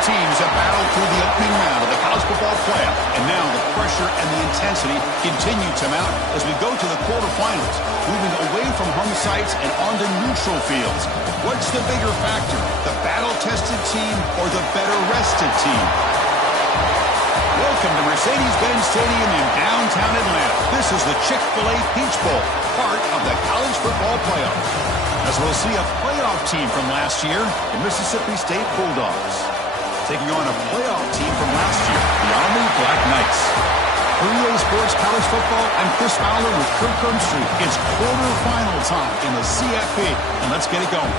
teams have battled through the opening round of the college football playoff, and now the pressure and the intensity continue to mount as we go to the quarterfinals, moving away from home sites and onto neutral fields. What's the bigger factor, the battle-tested team or the better-rested team? Welcome to Mercedes-Benz Stadium in downtown Atlanta. This is the Chick-fil-A Peach Bowl, part of the college football playoff. As we'll see a playoff team from last year, the Mississippi State Bulldogs, taking on a playoff team from last year, the Army Black Knights. For EA Sports College Football, I'm Chris Fowler with Kirk Herbstreit. It's quarterfinal time in the CFP, and let's get it going.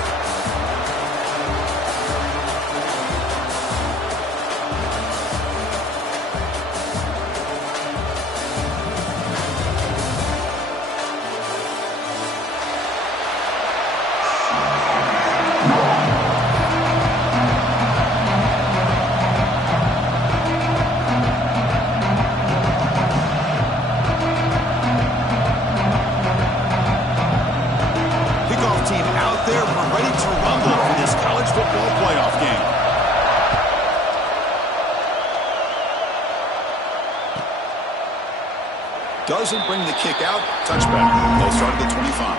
Doesn't bring the kick out. Touchback. They'll start at the 25.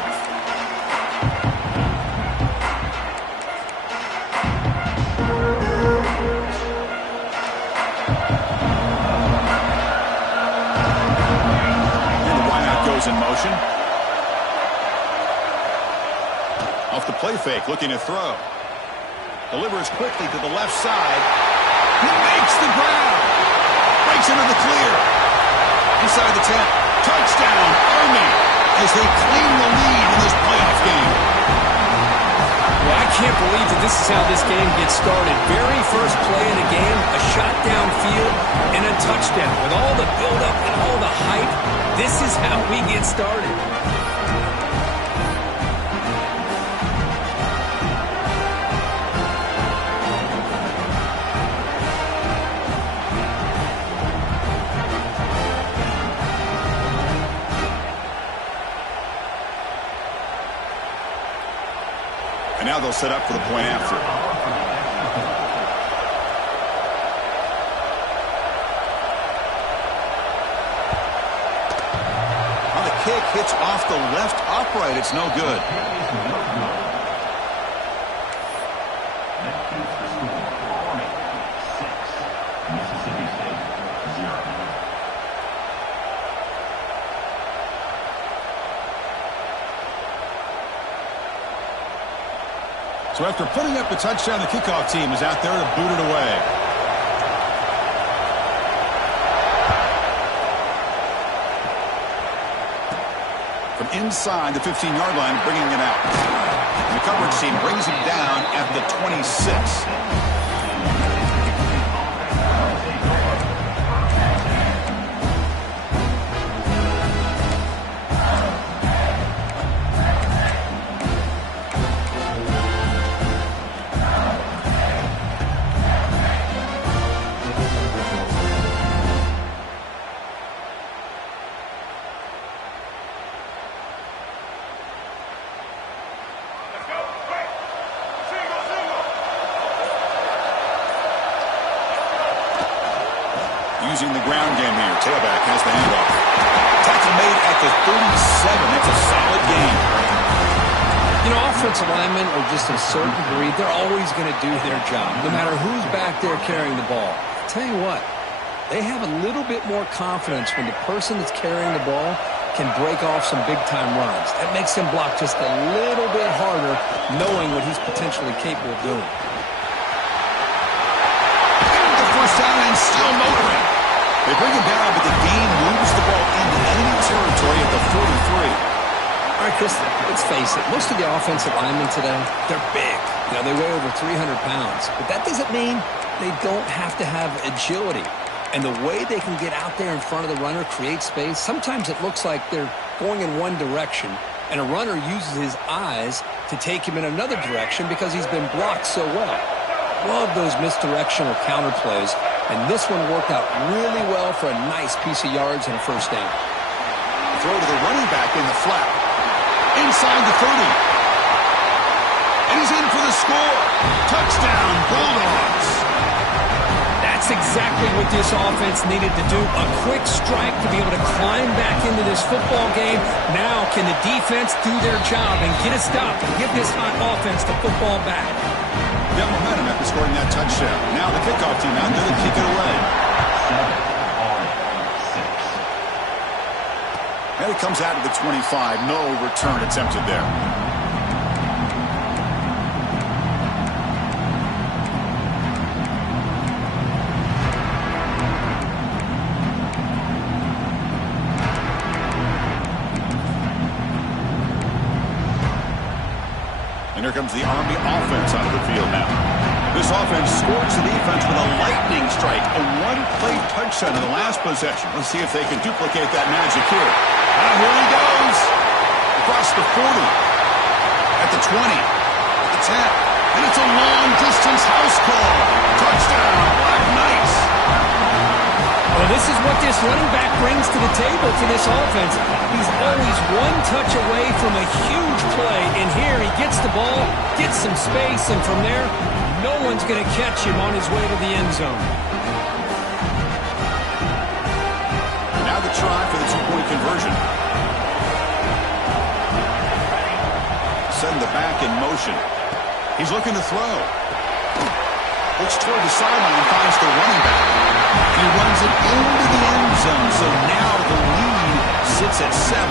And the wideout goes in motion. Off the play fake, looking to throw. Delivers quickly to the left side. He makes the grab. Breaks into the clear. Inside the 10. Touchdown, Army, as they claim the lead in this playoff game. Well, I can't believe that this is how this game gets started. Very first play of the game, a shot downfield and a touchdown. With all the buildup and all the hype, this is how we get started. And now they'll set up for the point after. On the kick, hits off the left upright. It's no good. So after putting up the touchdown, the kickoff team is out there to boot it away. From inside the 15-yard line, bringing it out. And the coverage team brings him down at the 26. Using the ground game here. Tailback has the handoff. Tackle made at the 37. That's a solid gain. You know, offensive linemen are just a certain breed. They're always going to do their job, no matter who's back there carrying the ball. I'll tell you what, they have a little bit more confidence when the person that's carrying the ball can break off some big-time runs. That makes him block just a little bit harder, knowing what he's potentially capable of doing. The first down and still motoring. They bring him down, but the game moves the ball into enemy territory at the 43. All right, Chris, let's face it. Most of the offensive linemen today, they're big. You know, they weigh over 300 pounds. But that doesn't mean they don't have to have agility. And the way they can get out there in front of the runner, create space, sometimes it looks like they're going in one direction, and a runner uses his eyes to take him in another direction because he's been blocked so well. Love those misdirection or counter plays. And this one worked out really well for a nice piece of yards and a first down. Throw to the running back in the flat. Inside the 30. And he's in for the score. Touchdown, Bulldogs. That's exactly what this offense needed to do. A quick strike to be able to climb back into this football game. Now can the defense do their job and get a stop and give this hot offense the football back? Got momentum after scoring that touchdown. Now the kickoff team out there to kick it away. 7 on 6. And it comes out to the 25. No return attempted there. And here comes the Army offense onto the field now. This offense scores the defense with a lightning strike, a one-play touchdown in the last possession. Let's see if they can duplicate that magic here. And here he goes. Across the 40. At the 20. At the 10. And it's a long-distance house call. Touchdown, Black Knights. Well, this is what this running back brings to the table for this offense. He's always one touch away from a huge play, and here he gets the ball, gets some space, and from there, no one's going to catch him on his way to the end zone. Now the try for the two-point conversion. Send the back in motion. He's looking to throw. Looks toward the sideline and finds the running back. He runs it into the end zone, so now the lead sits at 7.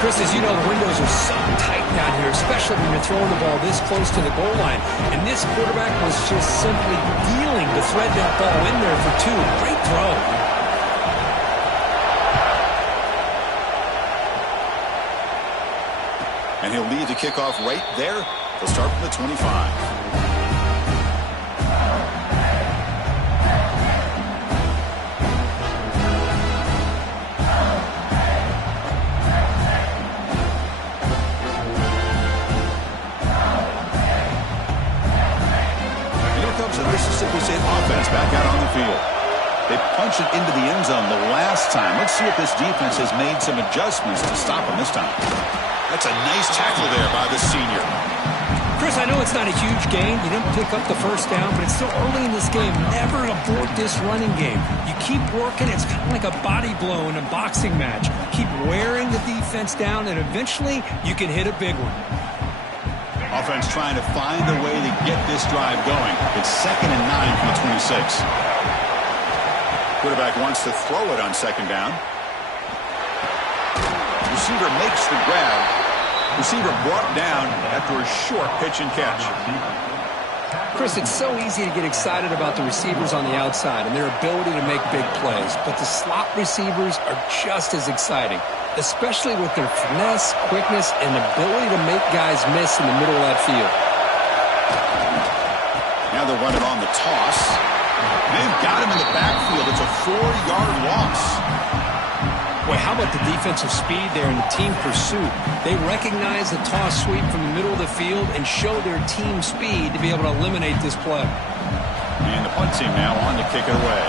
Chris, as you know, the windows are so tight down here, especially when you're throwing the ball this close to the goal line. And this quarterback was just simply dealing to thread that ball in there for 2. Great throw. And he'll lead the kickoff right there. They'll start from the 25. Mississippi State offense back out on the field. They punched it into the end zone the last time. Let's see if this defense has made some adjustments to stop them this time. That's a nice tackle there by the senior. Chris, I know it's not a huge gain. You didn't pick up the first down, but it's still early in this game. Never abort this running game. You keep working. It's kind of like a body blow in a boxing match. Keep wearing the defense down, and eventually you can hit a big one. Offense trying to find a way to get this drive going. It's 2nd and 9 from the 26. Quarterback wants to throw it on 2nd down. Receiver makes the grab. Receiver brought down after a short pitch and catch. Chris, it's so easy to get excited about the receivers on the outside and their ability to make big plays, but the slot receivers are just as exciting, especially with their finesse, quickness, and ability to make guys miss in the middle of that field. Now they'll run it on the toss. They've got him in the backfield. It's a 4-yard loss. Boy, how about the defensive speed there in the team pursuit? They recognize the toss sweep from the middle of the field and show their team speed to be able to eliminate this play. And the punt team now on to kick it away.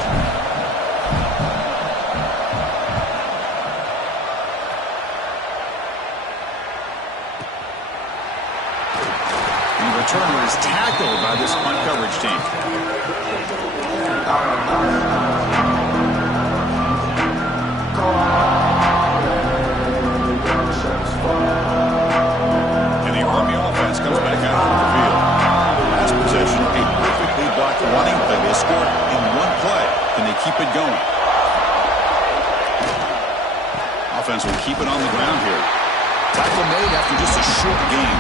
Returner is tackled by this punt coverage team. And the Army offense comes back out on the field. Last possession, a perfectly blocked running play. They scored in one play. Can they keep it going? Offense will keep it on the ground here. Tackle made after just a short gain.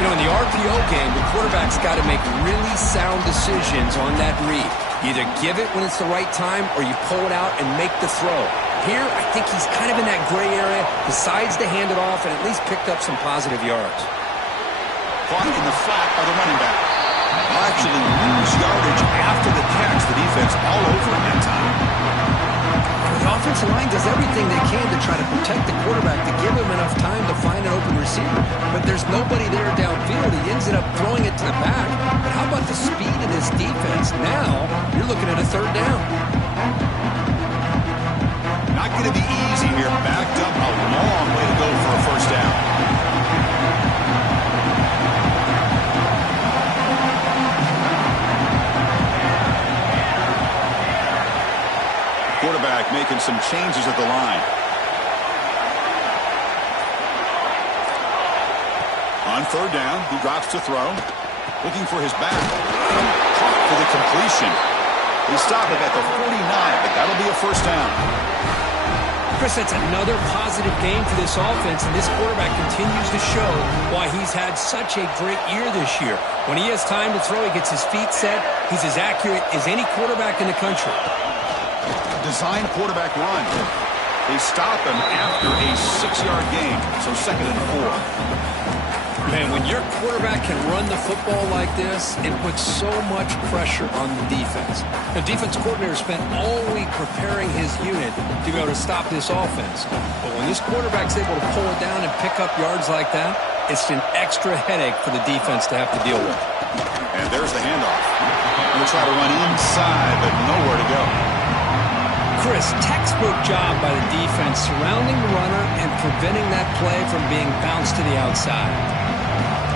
You know, in the RPO game, the quarterback's got to make really sound decisions on that read. You either give it when it's the right time or you pull it out and make the throw. Here, I think he's kind of in that gray area, decides to hand it off and at least picked up some positive yards. Caught in the flat by the running back. Will actually lose yardage after the catch. The defense all over him that time. The offensive line does everything they can to try to protect the quarterback to give him enough time to find an open receiver. But there's nobody there downfield. He ends up throwing it to the back. But how about the speed of this defense? Now you're looking at a 3rd down. Not going to be easy here. Backed up a long way to go for a 1st down. making some changes at the line. On third down, he drops to throw. Looking for his back. Caught for the completion. They stop it at the 49, but that'll be a first down. Chris, that's another positive game for this offense, and this quarterback continues to show why he's had such a great year this year. When he has time to throw, he gets his feet set. He's as accurate as any quarterback in the country. Design quarterback run. They stop him after a 6-yard gain, so 2nd and 4. Man, when your quarterback can run the football like this, it puts so much pressure on the defense. The defense coordinator spent all week preparing his unit to be able to stop this offense. But when this quarterback's able to pull it down and pick up yards like that, it's an extra headache for the defense to have to deal with. And there's the handoff. He'll try to run inside, but nowhere to go. Chris, textbook job by the defense surrounding the runner and preventing that play from being bounced to the outside.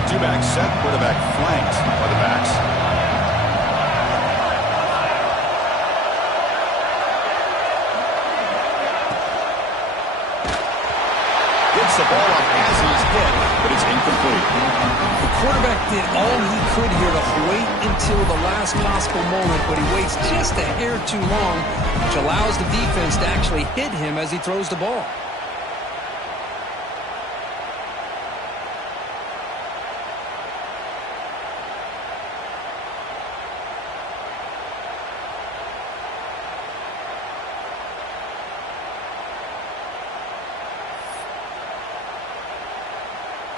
Two-back set, quarterback flanked by the backs. Gets the ball up as he's hit, but it's incomplete. The quarterback did all he could here to wait until the last possible moment, but he waits just a hair too long, which allows the defense to actually hit him as he throws the ball.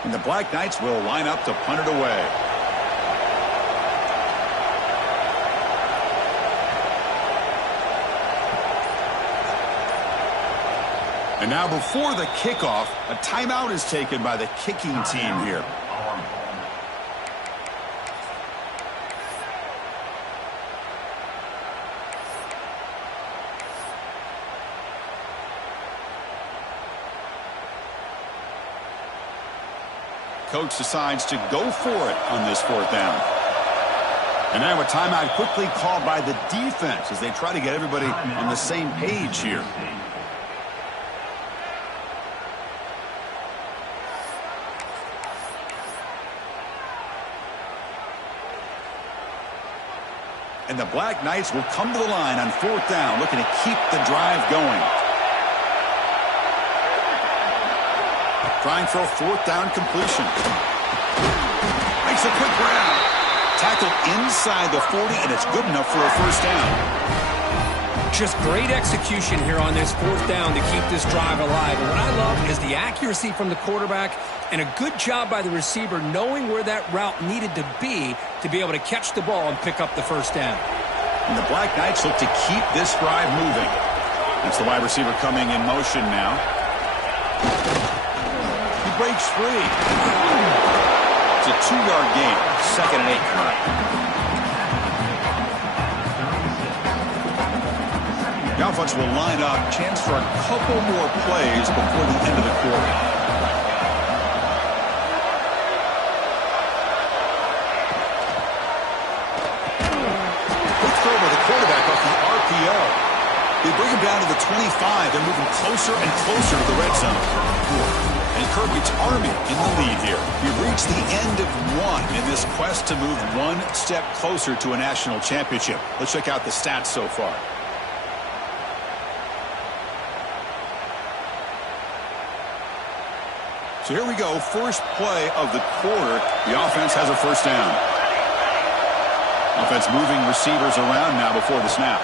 And the Black Knights will line up to punt it away. And now before the kickoff, a timeout is taken by the kicking team here. Coach decides to go for it on this 4th down. And now a timeout quickly called by the defense as they try to get everybody on the same page here. And the Black Knights will come to the line on 4th down, looking to keep the drive going. Trying for a 4th down completion. Makes a quick grab. Tackled inside the 40, and it's good enough for a first down. Just great execution here on this 4th down to keep this drive alive. And what I love is the accuracy from the quarterback and a good job by the receiver knowing where that route needed to be able to catch the ball and pick up the first down. And the Black Knights look to keep this drive moving. That's the wide receiver coming in motion now. Breaks free. It's a 2-yard gain. 2nd and 8 current. The offense will line up. Chance for a couple more plays before the end of the quarter. Quick throw by the quarterback off the RPO. They bring him down to the 25. They're moving closer and closer to the red zone. And Kirby's Army in the lead here. We've reached the end of one in this quest to move one step closer to a national championship. Let's check out the stats so far. So here we go. First play of the quarter. The offense has a first down. Offense moving receivers around now before the snap.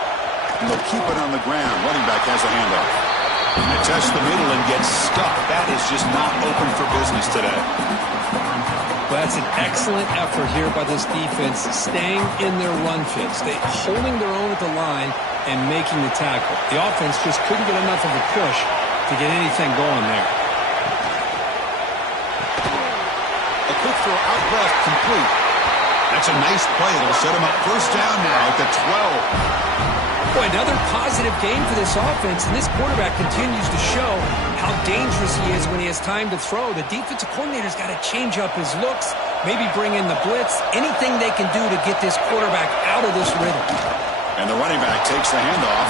And they'll keep it on the ground. Running back has a handoff. And they test the middle and get stuck. That is just not open for business today. Well, that's an excellent effort here by this defense, staying in their run fits. They holding their own at the line and making the tackle. The offense just couldn't get enough of a push to get anything going there. A quick throw out left, complete. That's a nice play. It'll set him up first down now at the 12. Boy, another positive game for this offense, and this quarterback continues to show how dangerous he is when he has time to throw. The defensive coordinator's got to change up his looks, maybe bring in the blitz, anything they can do to get this quarterback out of this rhythm. And the running back takes the handoff.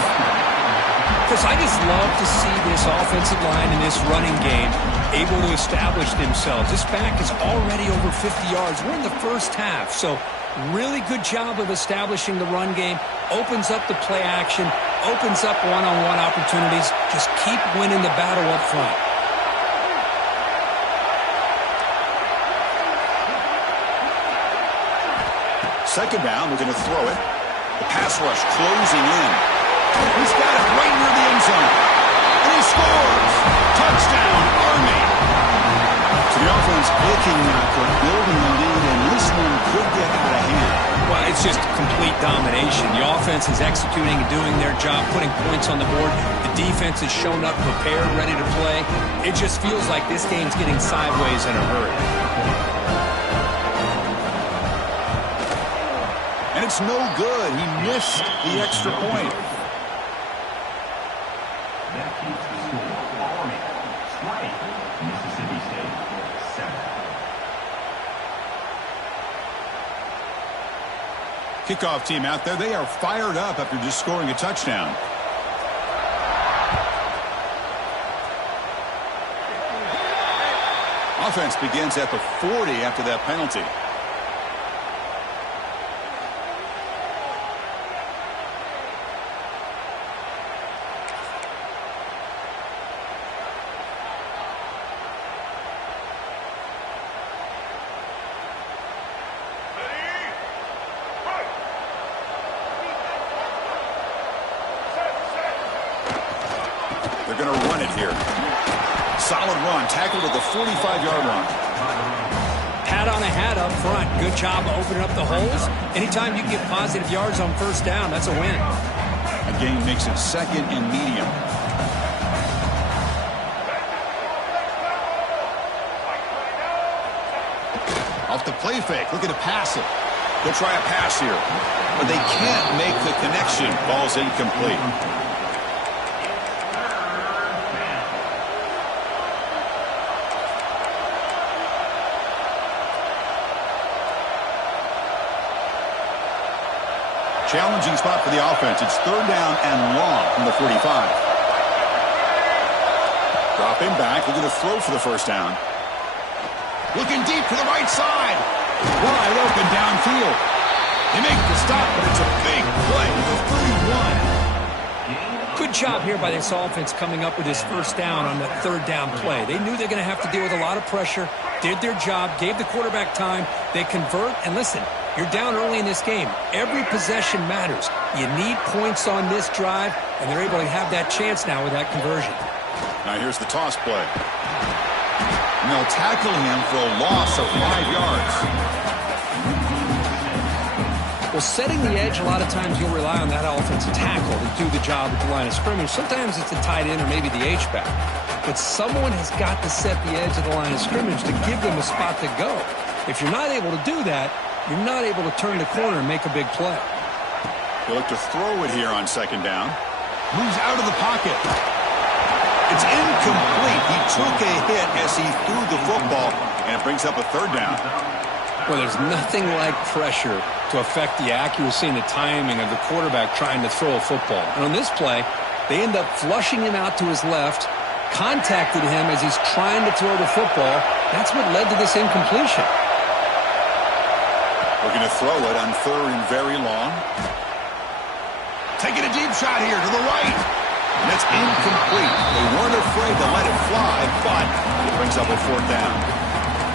Because I just love to see this offensive line and this running game able to establish themselves. This back is already over 50 yards. We're in the first half, so really good job of establishing the run game. Opens up the play action, opens up one-on-one opportunities. Just keep winning the battle up front. Second down, we're going to throw it. The pass rush closing in. He's got it right near the end zone. And he scores! Touchdown, Army! So the offense looking for building a lead, and this one could get out of hand. Well, it's just complete domination. The offense is executing and doing their job, putting points on the board. The defense has shown up prepared, ready to play. It just feels like this game's getting sideways in a hurry. And it's no good. He missed the extra point. That keeps the score. Army, 20, Mississippi State, 7. Kickoff team out there. They are fired up after just scoring a touchdown. Offense begins at the 40 after that penalty. They're going to run it here. Solid run. Tackled at the 45-yard line. Pat on a hat up front. Good job opening up the holes. Anytime you can get positive yards on first down, that's a win. A gain makes it second and medium. Off the play fake. Looking to pass it. They'll try a pass here. But they can't make the connection. Ball's incomplete. Challenging spot for the offense. It's third down and long from the 45. Dropping back, looking to throw for the first down. Looking deep to the right side. Wide open downfield. They make the stop, but it's a big play to the 31. Good job here by this offense coming up with this first down on the third down play. They knew they're going to have to deal with a lot of pressure, did their job, gave the quarterback time. They convert, and listen, you're down early in this game. Every possession matters. You need points on this drive, and they're able to have that chance now with that conversion. Now here's the toss play. And they'll tackle him for a loss of 5 yards. Well, setting the edge, a lot of times you'll rely on that offensive tackle to do the job at the line of scrimmage. Sometimes it's the tight end or maybe the H-back. But someone has got to set the edge of the line of scrimmage to give them a spot to go. If you're not able to do that, you're not able to turn the corner and make a big play. He'll look to throw it here on second down. Moves out of the pocket. It's incomplete. He took a hit as he threw the football, and it brings up a third down. Well, there's nothing like pressure to affect the accuracy and the timing of the quarterback trying to throw a football. And on this play, they end up flushing him out to his left, contacted him as he's trying to throw the football. That's what led to this incompletion. Looking to throw it on third and very long. Taking a deep shot here to the right. And that's incomplete. They weren't afraid to let it fly, but it brings up a fourth down.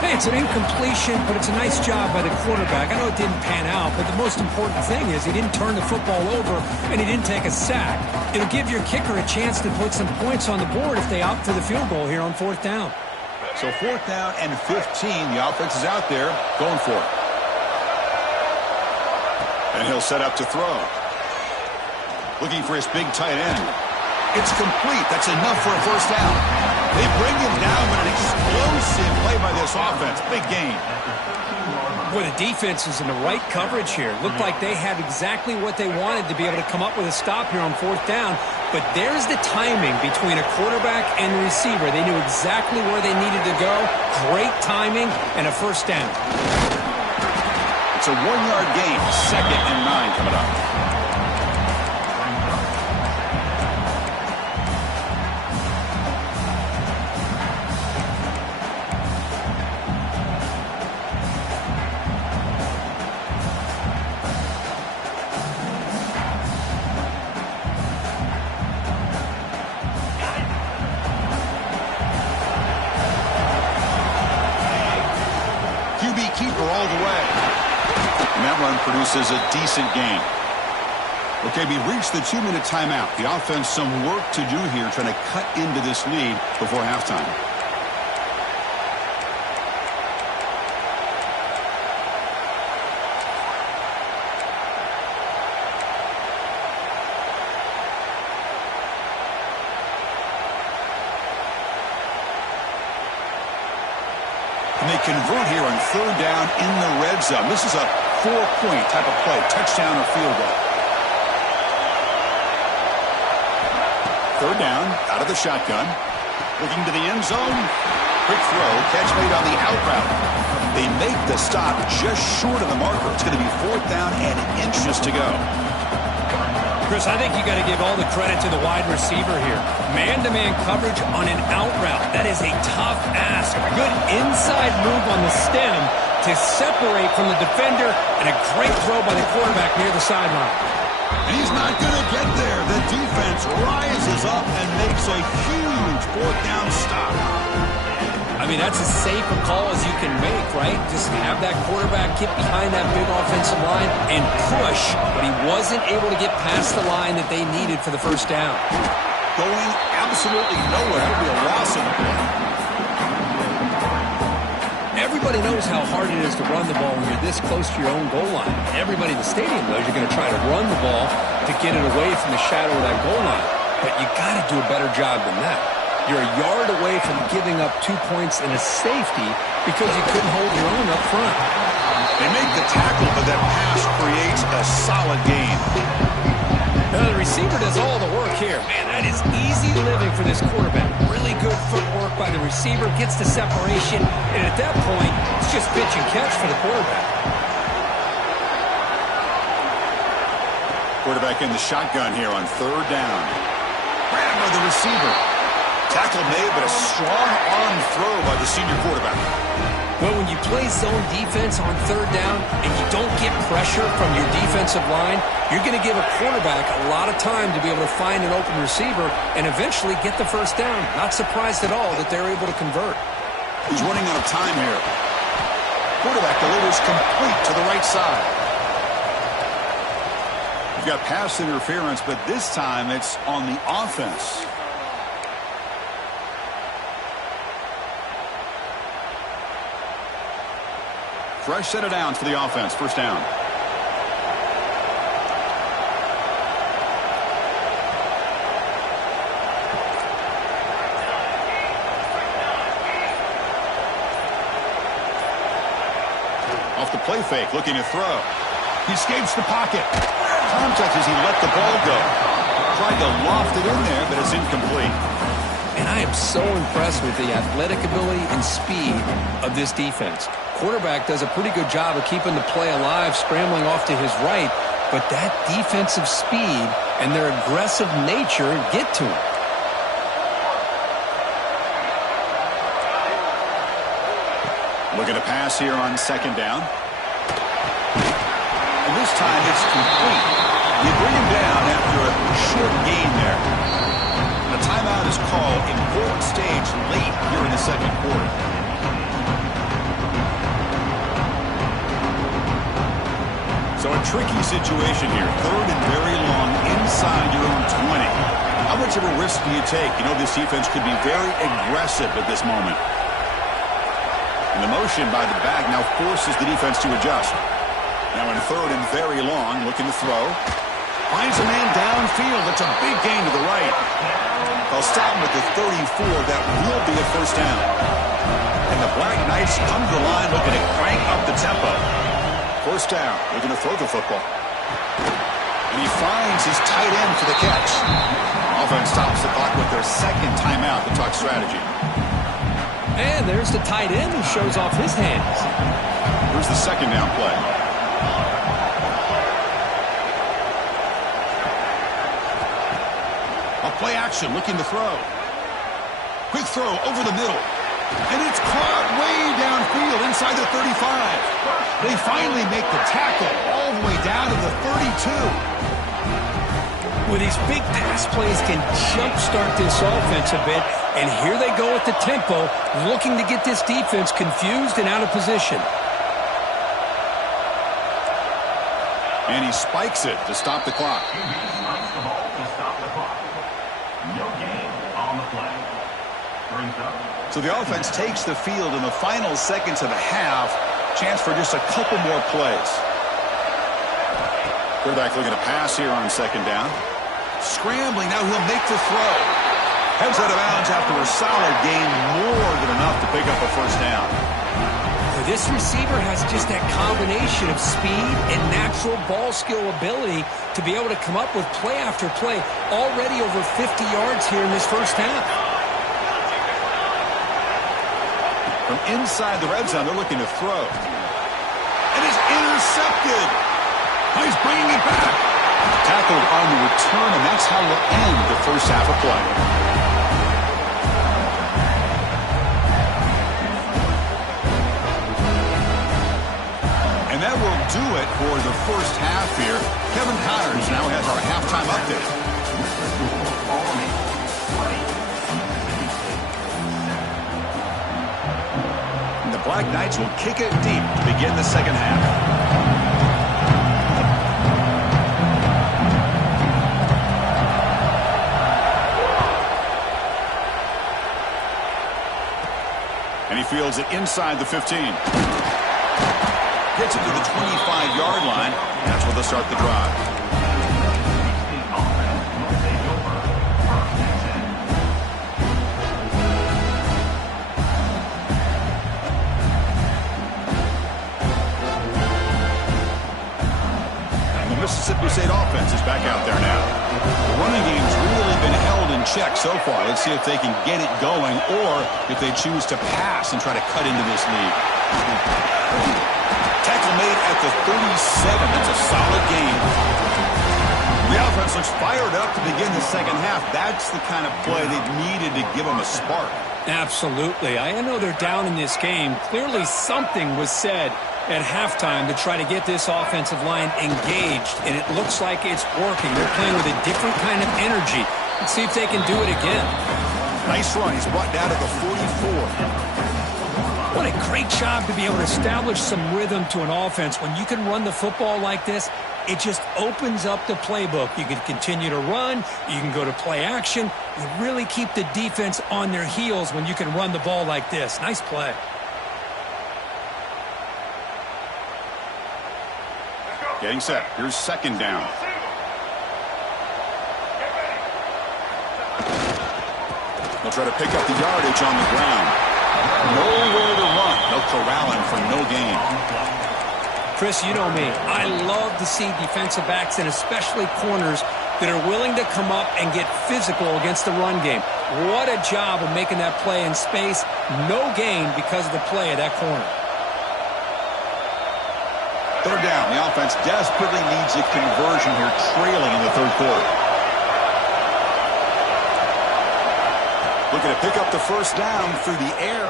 Hey, it's an incompletion, but it's a nice job by the quarterback. I know it didn't pan out, but the most important thing is he didn't turn the football over and he didn't take a sack. It'll give your kicker a chance to put some points on the board if they opt for the field goal here on fourth down. So fourth down and 15. The offense is out there going for it. And he'll set up to throw. Looking for his big tight end. It's complete. That's enough for a first down. They bring him down, but an explosive play by this offense. Big gain. Boy, the defense is in the right coverage here. Looked like they had exactly what they wanted to be able to come up with a stop here on fourth down. But there's the timing between a quarterback and the receiver. They knew exactly where they needed to go. Great timing and a first down. It's a 1-yard gain. Second and 9 coming up. run produces a decent gain. Okay, we've reached the 2-minute timeout. The offense some work to do here trying to cut into this lead before halftime. And they convert here on 3rd down in the red zone. This is a 4-point type of play, touchdown or field goal. 3rd down, out of the shotgun. Looking to the end zone. Quick throw, catch made on the out route. They make the stop just short of the marker. It's going to be 4th down and inches to go. Chris, I think you got to give all the credit to the wide receiver here. Man-to-man coverage on an out route. That is a tough ask. A good inside move on the stem to separate from the defender, and a great throw by the quarterback near the sideline. And he's not going to get there. The defense rises up and makes a huge 4th down stop. I mean, that's as safe a call as you can make, right? Just have that quarterback get behind that big offensive line and push, but he wasn't able to get past the line that they needed for the 1st down. Going absolutely nowhere. That'll be a loss in the play. Everybody knows how hard it is to run the ball when you're this close to your own goal line. Everybody in the stadium knows you're going to try to run the ball to get it away from the shadow of that goal line. But you got to do a better job than that. You're a yard away from giving up 2 points in a safety because you couldn't hold your own up front. They make the tackle, but that pass creates a solid gain. Now the receiver does all the work here. Man, that is easy living for this quarterback. Really good footwork by the receiver, gets the separation, and at that point, it's just pitch and catch for the quarterback. Quarterback in the shotgun here on 3rd down. Grab by the receiver. Tackle made, but a strong arm throw by the senior quarterback. Well, when you play zone defense on 3rd down and you don't get pressure from your defensive line, you're going to give a quarterback a lot of time to be able to find an open receiver and eventually get the 1st down. Not surprised at all that they're able to convert. He's running out of time here. Quarterback delivers complete to the right side. You've got pass interference, but this time it's on the offense. Fresh set of downs for the offense. 1st down. Off the play fake, looking to throw. He escapes the pocket. Contact as he let the ball go. Tried to loft it in there, but it's incomplete. And I am so impressed with the athletic ability and speed of this defense. Quarterback does a pretty good job of keeping the play alive, scrambling off to his right, but that defensive speed and their aggressive nature get to him. Looking to pass here on 2nd down. And this time it's complete. You bring him down after a short gain there. A timeout is called. Important stage late here in the 2nd quarter. So a tricky situation here. 3rd and very long inside your own 20. How much of a risk do you take? You know this defense could be very aggressive at this moment. And the motion by the back now forces the defense to adjust. Now in 3rd and very long, looking to throw. Finds a man downfield. That's a big gain to the right. They'll stop him at the 34. That will be a 1st down. And the Black Knights come to the line looking to crank up the tempo. 1st down, looking to throw the football. And he finds his tight end for the catch. Offense stops the clock with their 2nd timeout to talk strategy. And there's the tight end who shows off his hands. Here's the 2nd down play. A play action, looking to throw. Quick throw over the middle. And it's caught way downfield inside the 35. They finally make the tackle all the way down to the 32. Well, these big pass plays can jumpstart this offense a bit, and here they go at the tempo, looking to get this defense confused and out of position. And he spikes it to stop the clock. QB spikes the ball to stop the clock. No gain on the play. Brings up. So the offense takes the field in the final seconds of the half. Chance for just a couple more plays. Quarterback looking to pass here on second down. Scrambling, now he'll make the throw. Heads out of bounds after a solid gain, more than enough to pick up a first down. This receiver has just that combination of speed and natural ball skill ability to be able to come up with play after play. Already over 50 yards here in this first half. From inside the red zone, they're looking to throw. And it's intercepted. Oh, he's bringing it back. Tackled on the return, and that's how we'll end the first half of play. And that will do it for the first half here. Kevin Connors now has our halftime update. And the Black Knights will kick it deep to begin the second half. And he fields it inside the 15. Gets it to the 25-yard line. That's where they'll start the drive. And the Mississippi State offense is back out there now. The running game's really been held in check so far. Let's see if they can get it going or if they choose to pass and try to cut into this lead. Tackle made at the 37. That's a solid gain. The offense looks fired up to begin the second half. That's the kind of play they've needed to give them a spark. Absolutely. I know they're down in this game. Clearly something was said at halftime to try to get this offensive line engaged, and it looks like it's working. They're playing with a different kind of energy. Let's see if they can do it again. Nice run. He's brought down to the 44. What a great job to be able to establish some rhythm to an offense. When you can run the football like this, it just opens up the playbook. You can continue to run. You can go to play action. You really keep the defense on their heels when you can run the ball like this. Nice play. Getting set. Here's second down. They'll try to pick up the yardage on the ground. Nowhere to run. They'll corral him for no gain. Chris, you know me. I love to see defensive backs and especially corners that are willing to come up and get physical against the run game. What a job of making that play in space. No gain because of the play of that corner. Third down. The offense desperately needs a conversion here, trailing in the third quarter. Looking to pick up the first down through the air.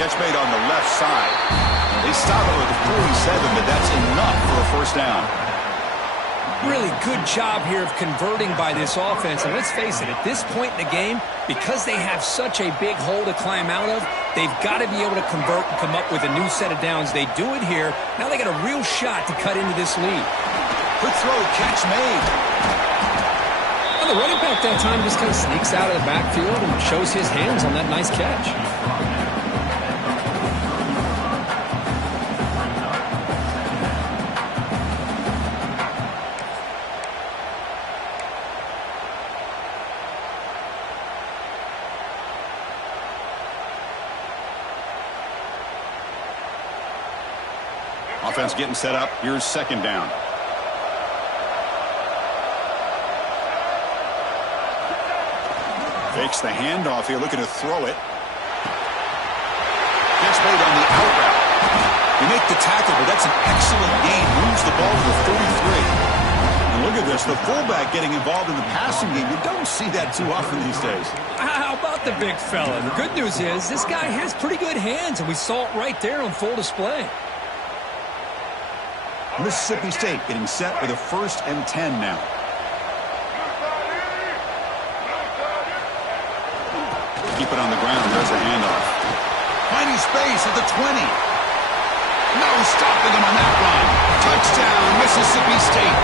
Catch made on the left side. They stop it with the 47, but that's enough for a first down. Really good job here of converting by this offense. And let's face it, at this point in the game, because they have such a big hole to climb out of, they've got to be able to convert and come up with a new set of downs. They do it here. Now they got a real shot to cut into this lead. Quick throw, catch made. Well, the running back that time just kind of sneaks out of the backfield and shows his hands on that nice catch. Offense getting set up. Here's second down. Fakes the handoff here, looking to throw it. Gets made on the out route. They make the tackle, but that's an excellent gain. Moves the ball to the 33. And look at this, the fullback getting involved in the passing game. You don't see that too often these days. How about the big fella? The good news is this guy has pretty good hands, and we saw it right there on full display. Mississippi State getting set for the 1st and 10 now. Keep it on the ground. There's a handoff. Finding space at the 20. No stopping him on that run. Mississippi State.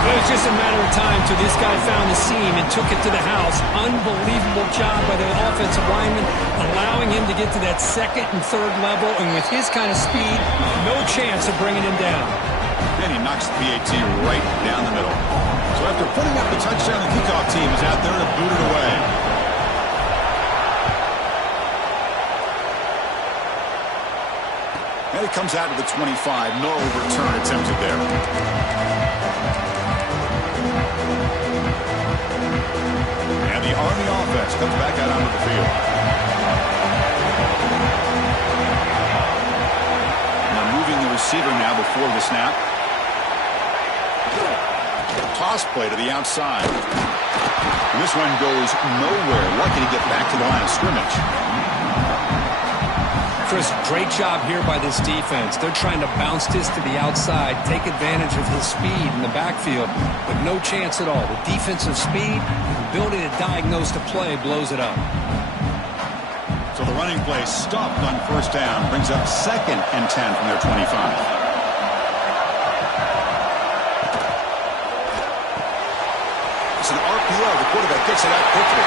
It was just a matter of time till this guy found the seam and took it to the house. Unbelievable job by the offensive lineman, allowing him to get to that second and third level, and with his kind of speed, no chance of bringing him down. And he knocks the PAT right down the middle. So after putting up the touchdown, the kickoff team is out there to boot it away. And it comes out to the 25. No return attempted there. And the Army offense comes back out onto the field. Now moving the receiver now before the snap. Toss play to the outside. And this one goes nowhere. Lucky to get back to the line of scrimmage. Chris, great job here by this defense. They're trying to bounce this to the outside, take advantage of his speed in the backfield, but no chance at all. The defensive speed, ability to diagnose the play, blows it up. So the running play stopped on first down, brings up 2nd and 10 from their 25. It's an RPO. The quarterback gets it out quickly.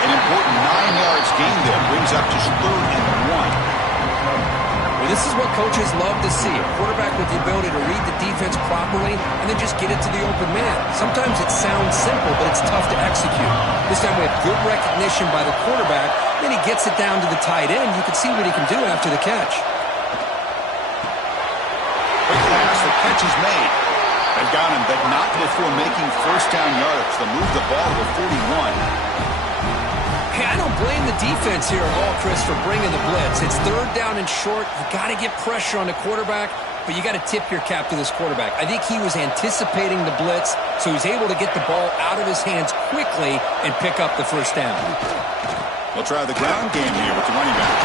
An important 9 yards gain there, brings up just 3rd and 1. Well, this is what coaches love to see. A quarterback with the ability to read the defense properly and then just get it to the open man. Sometimes it sounds simple, but it's tough to execute. This time we have good recognition by the quarterback. Then he gets it down to the tight end. You can see what he can do after the catch. Quick pass, the catch is made. They've got him, but not before making first down yardage. They'll move the ball to 41. Hey, I don't blame the defense here at all, Chris, for bringing the blitz. It's 3rd down and short. You got to get pressure on the quarterback, but you got to tip your cap to this quarterback. I think he was anticipating the blitz, so he's able to get the ball out of his hands quickly and pick up the first down. They'll try the ground game here with the running back.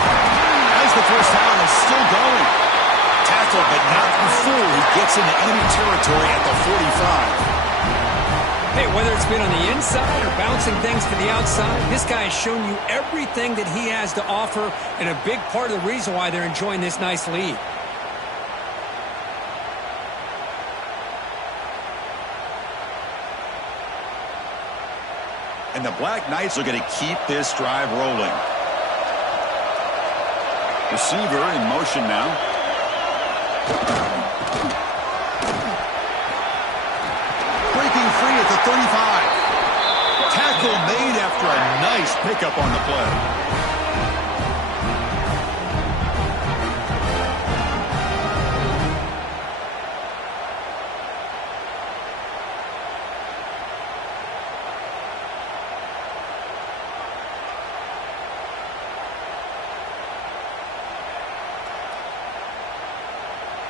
As the first down is still going. Tackle, but not before he gets into enemy territory at the 45. Hey, whether it's been on the inside or bouncing things to the outside, this guy has shown you everything that he has to offer, and a big part of the reason why they're enjoying this nice lead. And the Black Knights are going to keep this drive rolling. Receiver in motion now. Breaking free at the 35. Tackle made after a nice pickup on the play.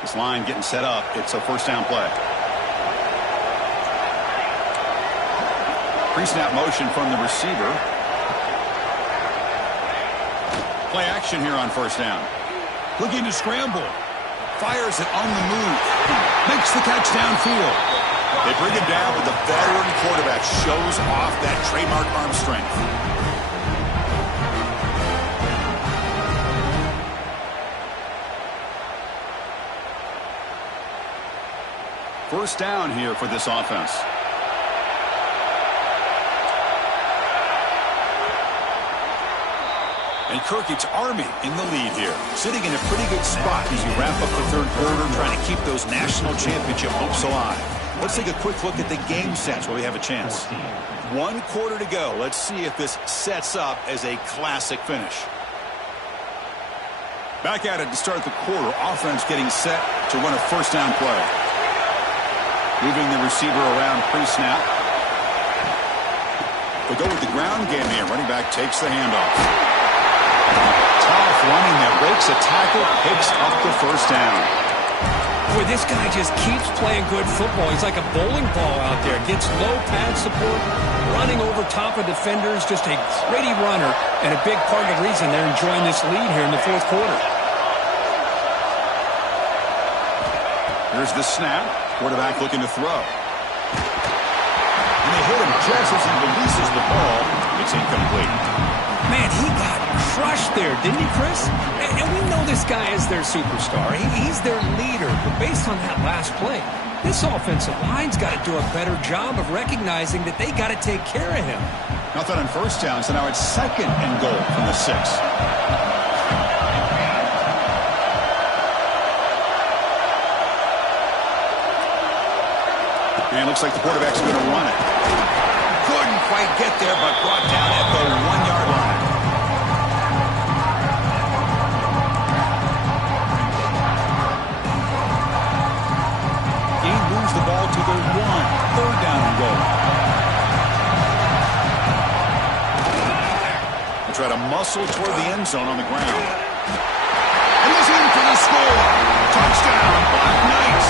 This line getting set up. It's a first down play. Pre-snap motion from the receiver. Play action here on first down. Looking to scramble. Fires it on the move. Makes the catch downfield. They bring him down with the veteran quarterback. Shows off that trademark arm strength. First down here for this offense. And Kirk, it's Army in the lead here. Sitting in a pretty good spot as you wrap up the 3rd quarter, trying to keep those national championship hopes alive. Let's take a quick look at the game sense where we have a chance. 1 quarter to go. Let's see if this sets up as a classic finish. Back at it to start the quarter. Offense getting set to run a first down play. Moving the receiver around pre-snap. They go with the ground game here. Running back takes the handoff. Tough running there. Breaks a tackle. Picks up the first down. Boy, this guy just keeps playing good football. He's like a bowling ball out there. Gets low pad support. Running over top of defenders. Just a gritty runner. And a big part of the reason they're enjoying this lead here in the 4th quarter. Here's the snap. Quarterback looking to throw. And they hit him just as he releases the ball. It's incomplete. Man, he got crushed there, didn't he, Chris? And we know this guy is their superstar. He's their leader. But based on that last play, this offensive line's got to do a better job of recognizing that they got to take care of him. Nothing on first down, so now it's 2nd and goal from the 6. And it looks like the quarterback's going to run it. Couldn't quite get there, but brought down at the 1-yard line. He moves the ball to the 1. 3rd down and goal. They try to muscle toward the end zone on the ground. And he's in for the score. Touchdown, Black Knights.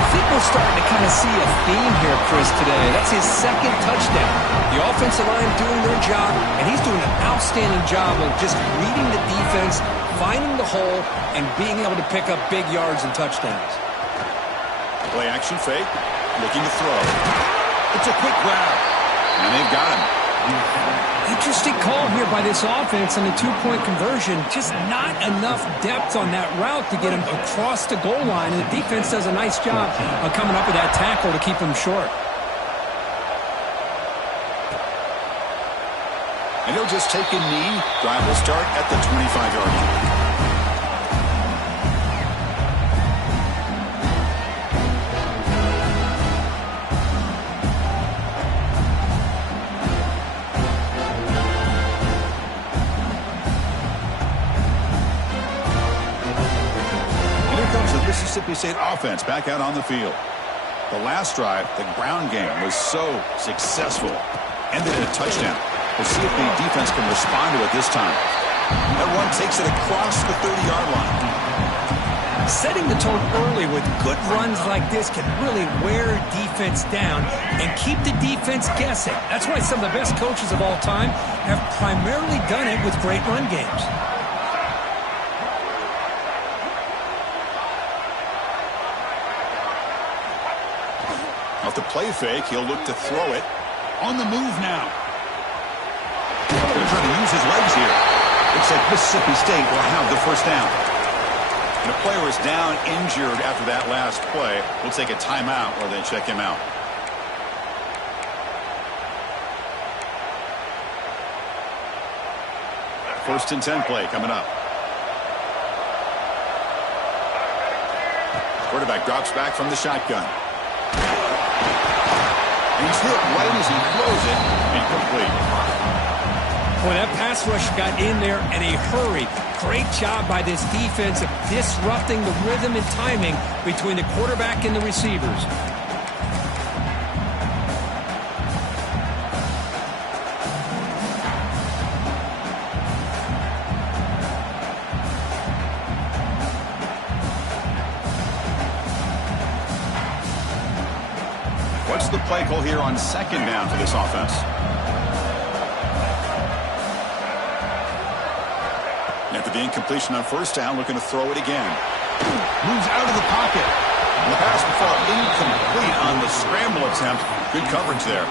I think we're starting to kind of see a theme here, Chris, today. That's his 2nd touchdown. The offensive line doing their job, and he's doing an outstanding job of just reading the defense, finding the hole, and being able to pick up big yards and touchdowns. Play action fake, looking to throw. It's a quick grab, and they've got him. Interesting call here by this offense on the 2-point conversion. Just not enough depth on that route to get him across the goal line. And the defense does a nice job of coming up with that tackle to keep him short. And he'll just take a knee. Drive will start at the 25-yard line. Mississippi State offense back out on the field. The last drive, the ground game, was so successful. Ended in a touchdown. We'll see if the defense can respond to it this time. That run takes it across the 30-yard line. Setting the tone early with good runs like this can really wear defense down and keep the defense guessing. That's why some of the best coaches of all time have primarily done it with great run games. Off the play fake, he'll look to throw it. On the move now. They're trying to use his legs here. Looks like Mississippi State will have the first down. And the player is down injured after that last play. We'll take a timeout while they check him out. First and 10 play coming up. Quarterback drops back from the shotgun. He's hit right as he throws it. Incomplete. Boy, that pass rush got in there in a hurry. Great job by this defense of disrupting the rhythm and timing between the quarterback and the receivers. What's the play call here on 2nd down for this offense? After the incompletion on 1st down, looking to throw it again. Moves out of the pocket. The pass will fall incomplete on the scramble attempt. Good coverage there.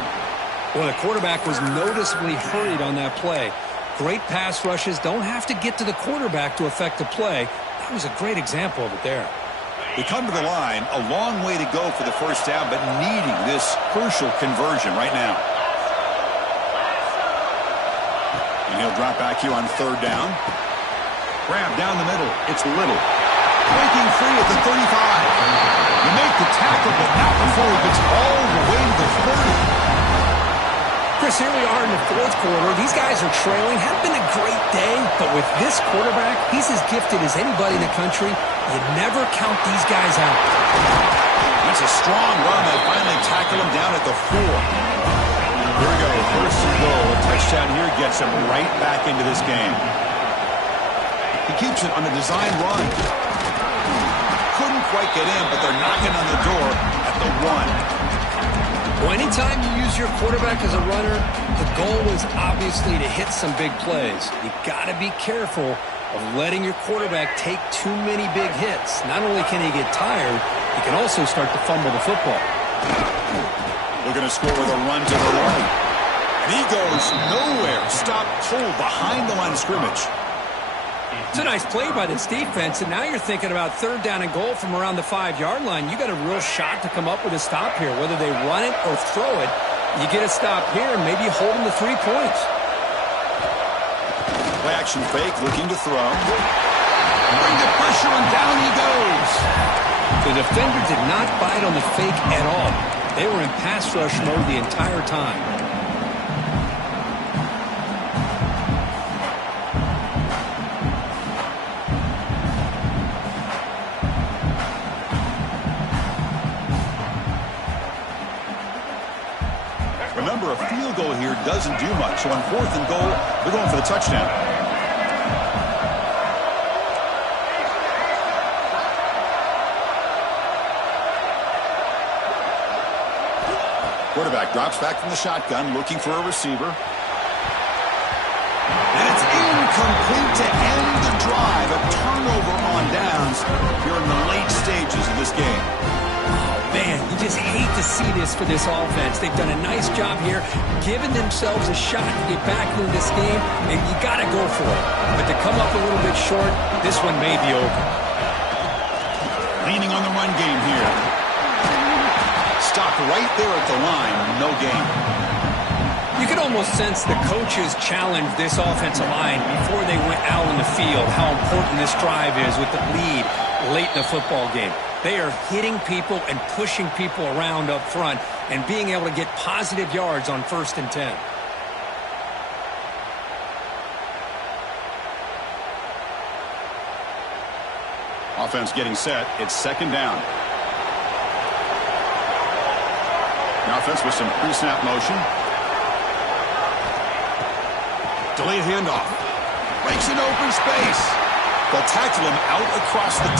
Well, the quarterback was noticeably hurried on that play. Great pass rushes don't have to get to the quarterback to affect the play. That was a great example of it there. We come to the line, a long way to go for the first down, but needing this crucial conversion right now. And he'll drop back here on 3rd down. Grab down the middle. It's Little. Breaking free at the 35. You make the tackle, but not before he gets all the way to the 30. Chris, here we are in the 4th quarter. These guys are trailing. Hadn't been a great day, but with this quarterback, he's as gifted as anybody in the country. You never count these guys out. That's a strong run. They finally tackle him down at the 4. Here we go. First and goal. A touchdown here gets him right back into this game. He keeps it on a design run. Couldn't quite get in, but they're knocking on the door at the 1. Well, anytime you use your quarterback as a runner, the goal is obviously to hit some big plays. You got to be careful of letting your quarterback take too many big hits. Not only can he get tired, he can also start to fumble the football. Looking to score with a run to the right. And He goes nowhere. Stopped cold behind the line of scrimmage. It's a nice play by this defense, and now you're thinking about 3rd down and goal from around the 5-yard line. You got a real shot to come up with a stop here. Whether they run it or throw it, you get a stop here and maybe hold them to 3 points. Play action fake, looking to throw. Bring the pressure, and down he goes. The defender did not bite on the fake at all. They were in pass rush mode the entire time. Remember, a field goal here doesn't do much. So on 4th and goal, they're going for the touchdown. Quarterback drops back from the shotgun, looking for a receiver. And it's incomplete to end the drive. A turnover on downs here in the late stages of this game. Man, you just hate to see this for this offense. They've done a nice job here, giving themselves a shot to get back into this game, and you got to go for it. But to come up a little bit short, this one may be over. Leaning on the run game here. Stopped right there at the line. No gain. You could almost sense the coaches challenged this offensive line before they went out on the field, how important this drive is with the lead late in the football game. They are hitting people and pushing people around up front and being able to get positive yards on 1st and 10. Offense getting set. It's 2nd down. The offense with some pre-snap motion. Delayed handoff. Breaks an open space. They'll tackle him out across the 20.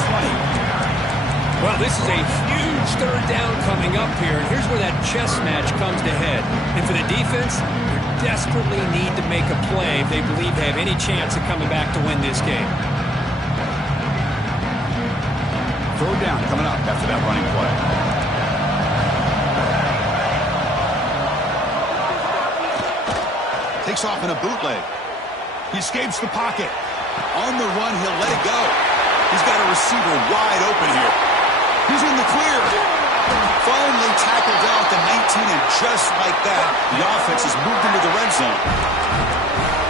Well, this is a huge 3rd down coming up here, and here's where that chess match comes to head. And for the defense, they desperately need to make a play if they believe they have any chance of coming back to win this game. Third down coming up after that running play. Takes off in a bootleg. He escapes the pocket. On the run, he'll let it go. He's got a receiver wide open here. He's in the clear. Finally tackled out the 19, and just like that, the offense has moved into the red zone.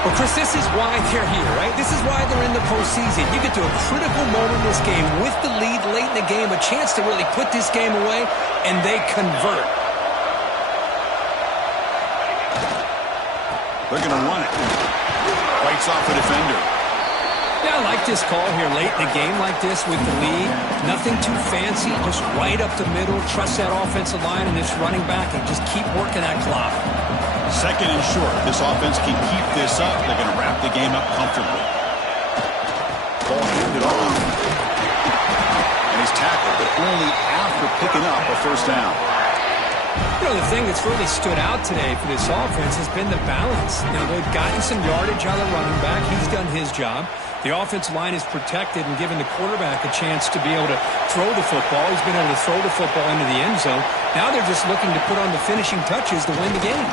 Well, Chris, this is why they're here, right? This is why they're in the postseason. You get to a critical moment in this game with the lead late in the game, a chance to really put this game away, and they convert. They're going to run it. Fights off the defender. Yeah, I like this call here late in a game like this with the lead. Nothing too fancy, just right up the middle. Trust that offensive line and this running back and just keep working that clock. 2nd and short. This offense can keep this up. They're going to wrap the game up comfortably. Ball handed off. And he's tackled, but only after picking up a 1st down. You know, the thing that's really stood out today for this offense has been the balance. You know, they've gotten some yardage out of the running back. He's done his job. The offensive line is protected and given the quarterback a chance to be able to throw the football. He's been able to throw the football into the end zone. Now they're just looking to put on the finishing touches to win the game.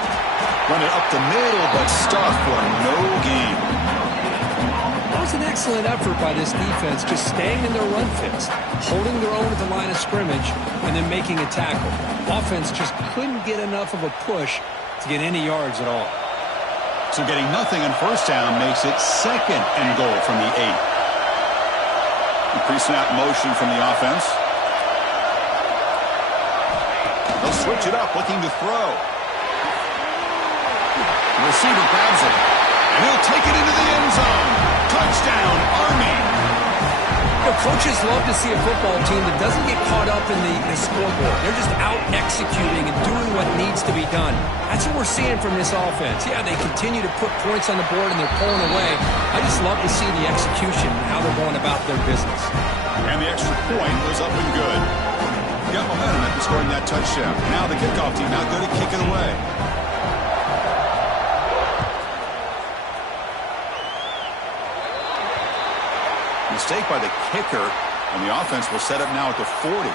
Run it up the middle, but stuffed for no gain. That was an excellent effort by this defense, just staying in their run fits, holding their own at the line of scrimmage, and then making a tackle. Offense just couldn't get enough of a push to get any yards at all. So getting nothing on 1st down makes it 2nd and goal from the 8. The pre-snap motion from the offense. They'll switch it up, looking to throw. The receiver grabs it, and he'll take it into the end zone. Touchdown, Army. You know, coaches love to see a football team that doesn't get caught up in the scoreboard. They're just out executing and doing what needs to be done. That's what we're seeing from this offense. Yeah, they continue to put points on the board and they're pulling away. I just love to see the execution and how they're going about their business. And the extra point was up and good. Got momentum after scoring that touchdown. Now the kickoff team out there to kick it away. Mistake by the kicker, and the offense will set up now at the 40.